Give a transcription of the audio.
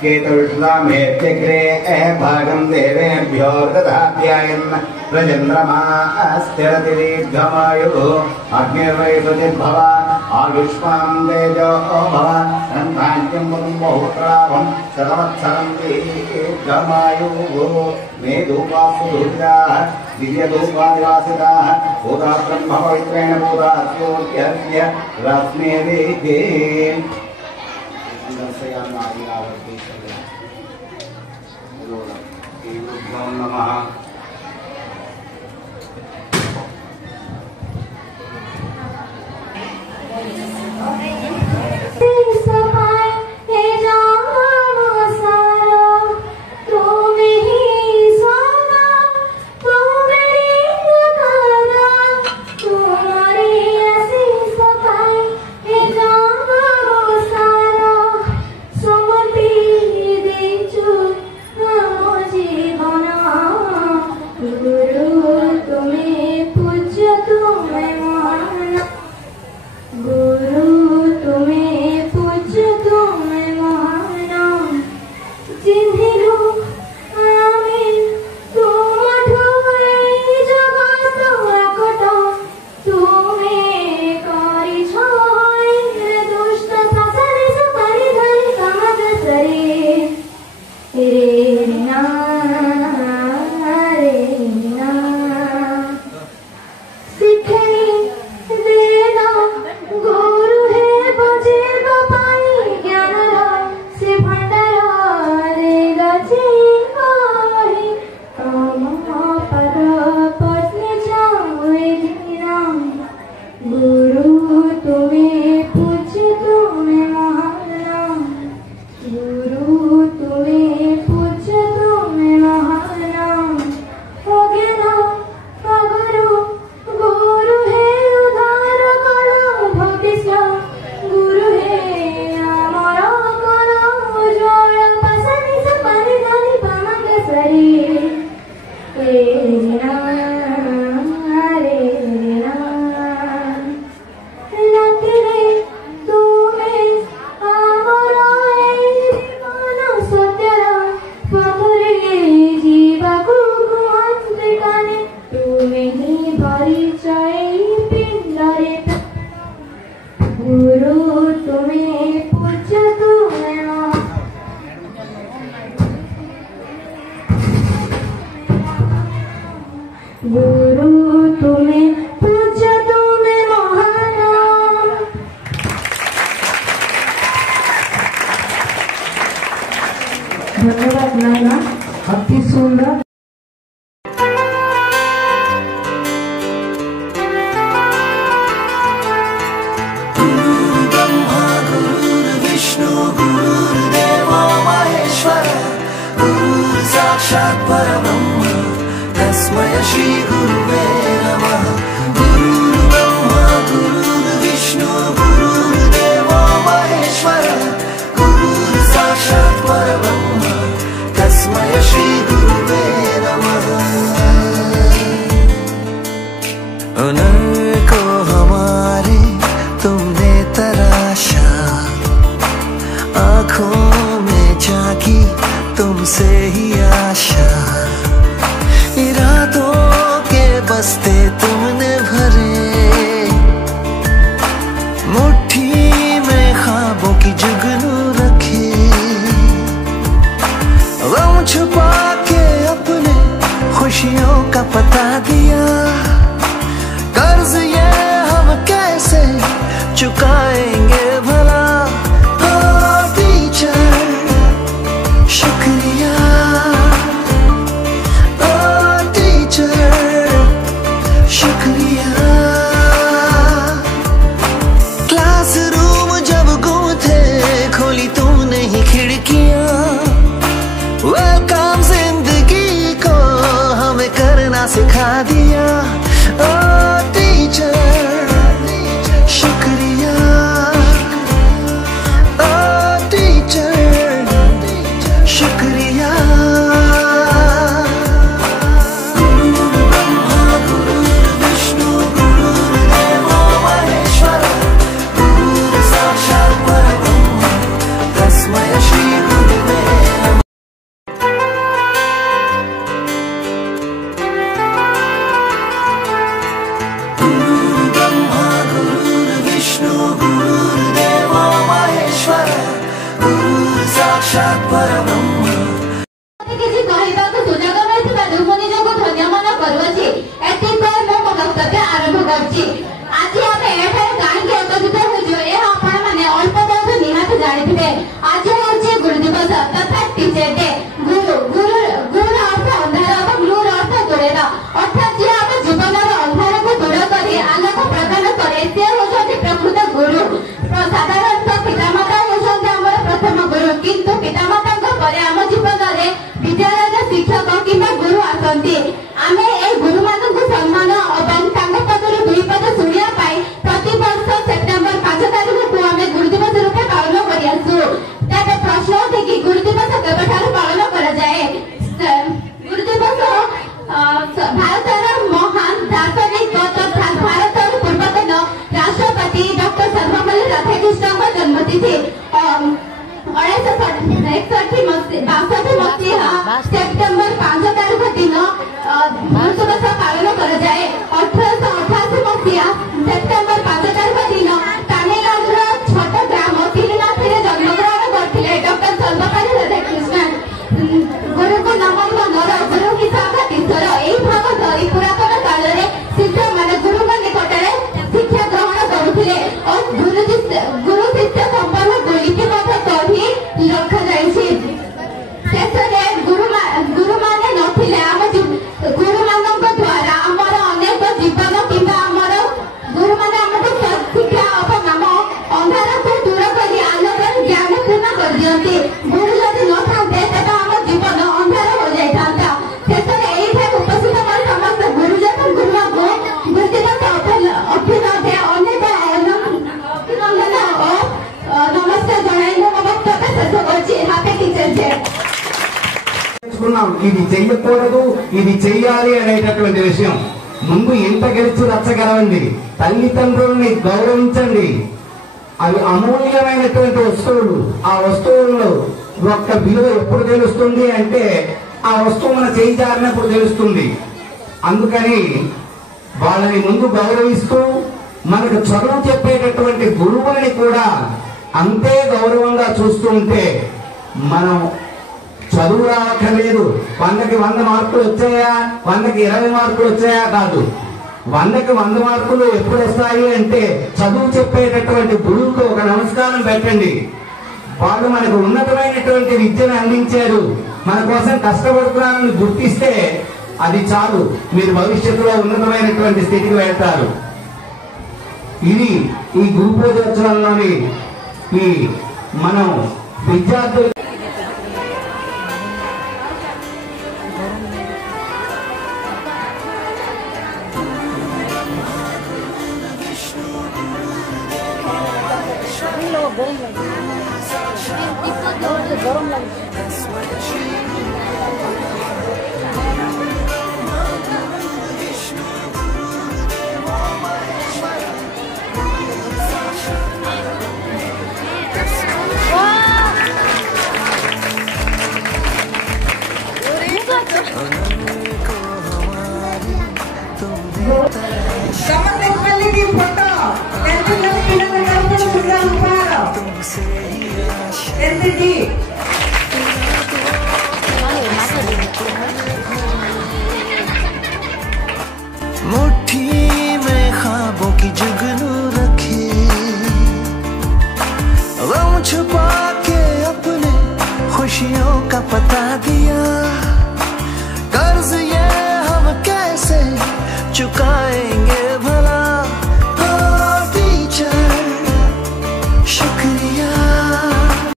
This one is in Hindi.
केतुष्वामेत्यग्रे भागं देवेभ्यो ददात्यायन् प्रचन्द्रमा स्थिरति दीर्घमायुः अग्निर्वैश्वतिर्भव आयुष्मान् तेजो भव सन्धान्यं बहुप्रलाभं शतवत्सरं दीर्घमायुः मे धूपासुधूर्जाः दिव्यधूपादिवासिताः भूता ब्रह्मपवित्रेण भूतास्योऽस्य रश्मिर्विद्धि नमः। धन्यवाद नाना, अति सुंदर। तस्मै श्री गुरुवे नमः। गुरुर्ब्रह्मा गुरुर्विष्णु गुरुर्देवो महेश्वर गुरुर्साक्षात् परब्रह्म तस्मै श्री गुरुवे नमः। हुनर को हमारे तुमने तराशा, आँखों में झांकी तुमसे ही आशा, इरादों के बस्ते तुमने भरे, मुट्ठी में ख्वाबों की जुगनू रखे, गम छुपा के अपने खुशियों का पता दिया, कर्ज ये हम कैसे चुकाएंगे भला। सिखा दिया ओ टीचर, शुक्रिया। थी। 1962 मसीहा सेप्टेम्बर 5 तारिख दिन महोत्सव पालन कराए। 1888 मसीहा सेप्टेम्बर 5 तारिख दिन तामिलनाडुर छोट ग्राम तिरुनाथ जन्मग्रहण करते डॉक्टर सर्वपल्ली राधाकृष्णन। गुरु को नमन मंगल गुरु की शाखा तीर्थर यही भाग धरी पुरातन काल में शिष्य मैंने गुरु निकट में शिक्षा ग्रहण करुले और गुरु शिष्य संपर्क लिखि कही रखा जाए। शेष गुरु माने नथिले आम गुरु मानक द्वारा आमर अनेक जीवन किंबा आमर गुरु माने आमको शिक्षा अपनाम अंधार को दूर कर आलोक ज्ञान पूर्ण कर दियंती। गुरु जदि न थांते तेज आम जीवन अंधार हो जाता। शेष यही उपस्थित समस्त गुरुजन गुरुमा को व्यक्तिगत अभिनंदन और नमस्कार जनाई मो वक्तव्य शेष करछि। Happy teachers day. ఇది చెయ్యకూడదు ఇది చెయ్యాలి అనేటటువంటి విషయం ముందు ఇంత గెలిచి రచ్చగలవండి. తల్లిదండ్రుల్ని గౌరవించండి. అవి అమూల్యమైనటువంటి వస్తువులు. ఆ వస్తువుల్లో ఒక్క విలువ ఎప్పుడు తెలుస్తుంది అంటే ఆ వస్తువు మన చేయి జారినప్పుడు తెలుస్తుంది. అందుకని వాళ్ళని ముందు గౌరవిస్తూ మనకు చదువు చెప్పేటటువంటి గురువుని కూడా అంతే గౌరవంగా చూస్తూ ఉంటే మనం చదువు రావక్కర్లేదు. 100కి 100 మార్కులు వచ్చాయా, 100కి 20 మార్కులు వచ్చాయా కాదు. 100కి 100 మార్కులు ఎప్పుడు వస్తాయి అంటే చదువు చెప్పేటటువంటి గురువుకు ఒక నమస్కారం పెట్టండి. వాళ్ళు మనకు ఉన్నతమైనటువంటి విద్యను అందించారు, మన కోసం కష్టపడుతున్నారని గుర్తిస్తే అది చాలు. మీరు భవిష్యత్తులో ఉన్నతమైనటువంటి స్థితికి వెళ్తారు. ఇది ఈ గురు పూజోత్సవంలోని ఈ మనం విద్యార్థులు गरम लगे फोटो मुट्ठी